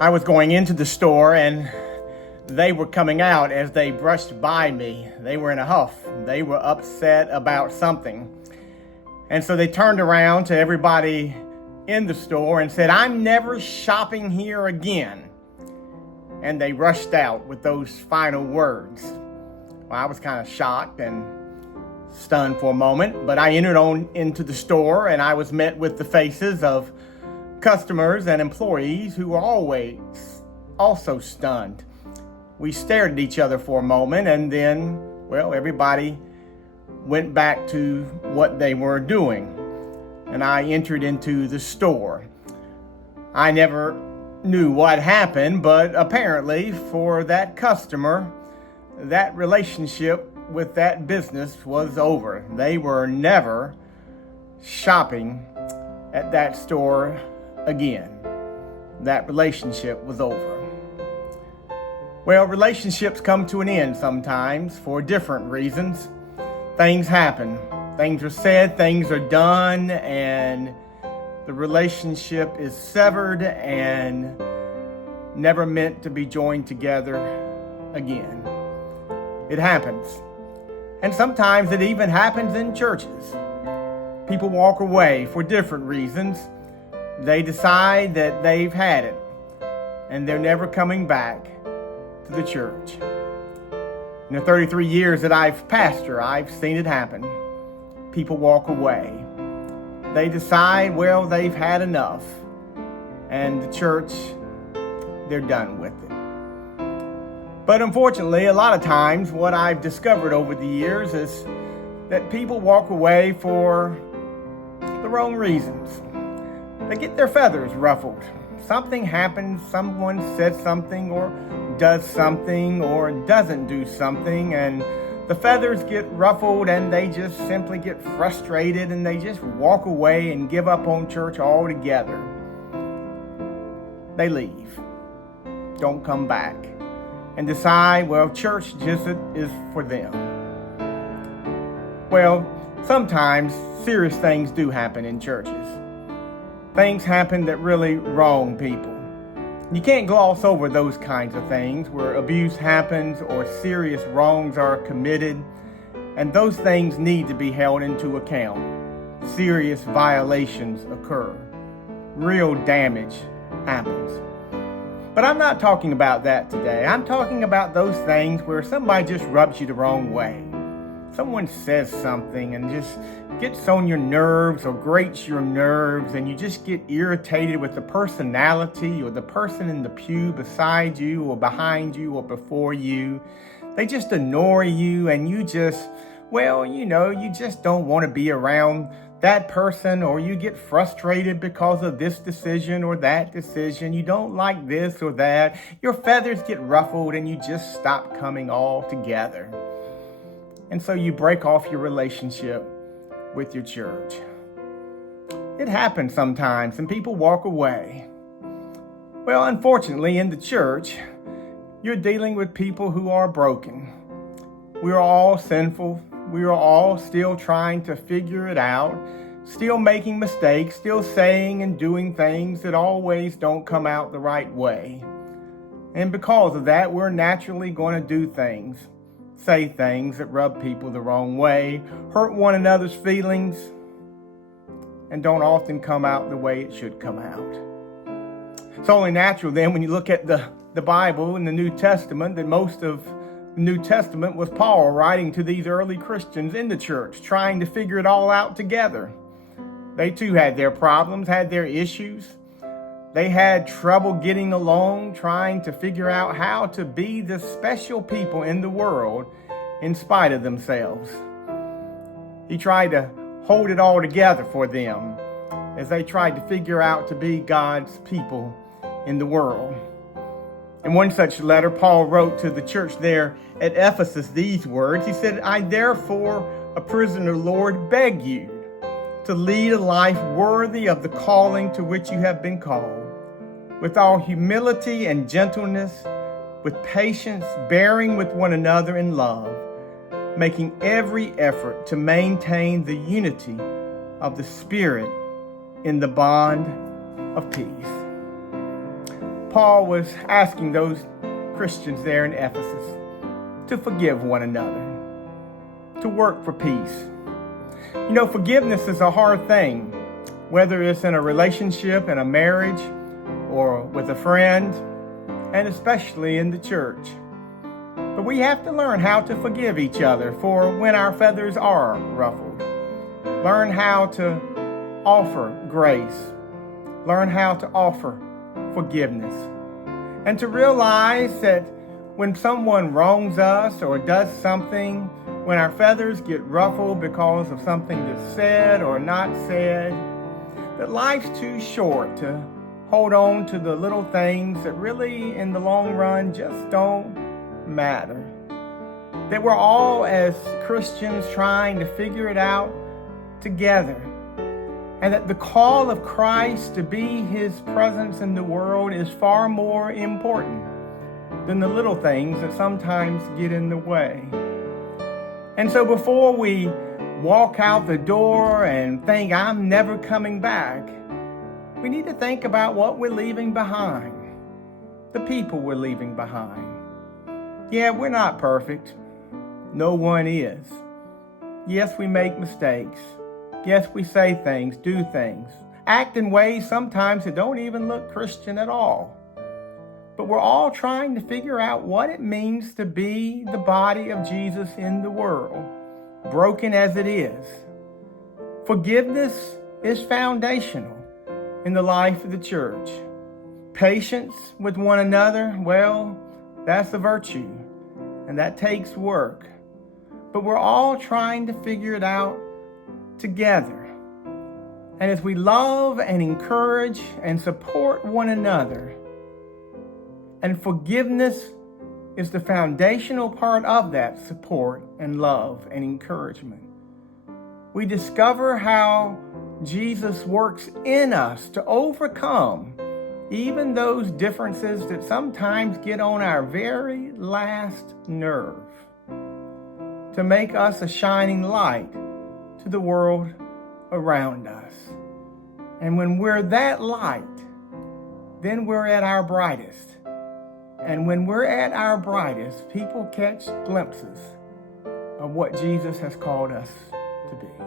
I was going into the store and they were coming out. As they brushed by me, they were in a huff. They were upset about something. And so they turned around to everybody in the store and said, "I'm never shopping here again." And they rushed out with those final words. Well, I was kind of shocked and stunned for a moment, but I entered on into the store and I was met with the faces of customers and employees who were always also stunned. We stared at each other for a moment and then, everybody went back to what they were doing. And I entered into the store. I never knew what happened, but apparently for that customer, that relationship with that business was over. They were never shopping at that store again. That relationship was over. Well, relationships come to an end sometimes for different reasons. Things happen. Things are said, things are done, and the relationship is severed and never meant to be joined together again. It happens. And sometimes it even happens in churches. People walk away for different reasons. They decide that they've had it and they're never coming back to the church. In the 33 years that I've pastored, I've seen it happen. People walk away. They decide, they've had enough. And the church, they're done with it. But unfortunately, a lot of times what I've discovered over the years is that people walk away for the wrong reasons. They get their feathers ruffled. Something happens, someone says something or does something or doesn't do something, and the feathers get ruffled and they just simply get frustrated and they just walk away and give up on church altogether. They leave, don't come back, and decide, church just is for them. Sometimes serious things do happen in churches. Things happen that really wrong people. You can't gloss over those kinds of things where abuse happens or serious wrongs are committed, and those things need to be held into account. Serious violations occur. Real damage happens. But I'm not talking about that today. I'm talking about those things where somebody just rubs you the wrong way. Someone says something and just gets on your nerves or grates your nerves, and you just get irritated with the personality or the person in the pew beside you or behind you or before you. They just annoy you and you just, you just don't want to be around that person, or you get frustrated because of this decision or that decision. You don't like this or that. Your feathers get ruffled and you just stop coming all together. And so you break off your relationship with your church. It happens sometimes and people walk away. Unfortunately, in the church, you're dealing with people who are broken. We are all sinful. We are all still trying to figure it out, still making mistakes, still saying and doing things that always don't come out the right way. And because of that, we're naturally going to do things, say things that rub people the wrong way, hurt one another's feelings, and don't often come out the way it should come out. It's only natural then when you look at the Bible in the New Testament that most of the New Testament was Paul writing to these early Christians in the church, trying to figure it all out together. They too had their problems, had their issues. They had trouble getting along, trying to figure out how to be the special people in the world in spite of themselves. He tried to hold it all together for them as they tried to figure out to be God's people in the world. In one such letter, Paul wrote to the church there at Ephesus these words. He said, "I therefore, a prisoner of the Lord, beg you to lead a life worthy of the calling to which you have been called, with all humility and gentleness, with patience, bearing with one another in love, making every effort to maintain the unity of the Spirit in the bond of peace." Paul was asking those Christians there in Ephesus to forgive one another, to work for peace. You know, forgiveness is a hard thing, whether it's in a relationship, in a marriage, or with a friend, and especially in the church. But we have to learn how to forgive each other for when our feathers are ruffled. Learn how to offer grace. Learn how to offer forgiveness. And to realize that when someone wrongs us or does something, when our feathers get ruffled because of something that's said or not said, that life's too short to hold on to the little things that really, in the long run, just don't matter. That we're all, as Christians, trying to figure it out together. And that the call of Christ to be His presence in the world is far more important than the little things that sometimes get in the way. And so before we walk out the door and think, I'm never coming back, we need to think about what we're leaving behind, the people we're leaving behind. Yeah, we're not perfect. No one is. Yes, we make mistakes. Yes, we say things, do things, act in ways sometimes that don't even look Christian at all. But we're all trying to figure out what it means to be the body of Jesus in the world, broken as it is. Forgiveness is foundational in the life of the church. Patience with one another, well, that's a virtue, and that takes work. But we're all trying to figure it out together. And as we love and encourage and support one another, and forgiveness is the foundational part of that support and love and encouragement, we discover how Jesus works in us to overcome even those differences that sometimes get on our very last nerve, to make us a shining light to the world around us. And when we're that light, then we're at our brightest. And when we're at our brightest, people catch glimpses of what Jesus has called us to be.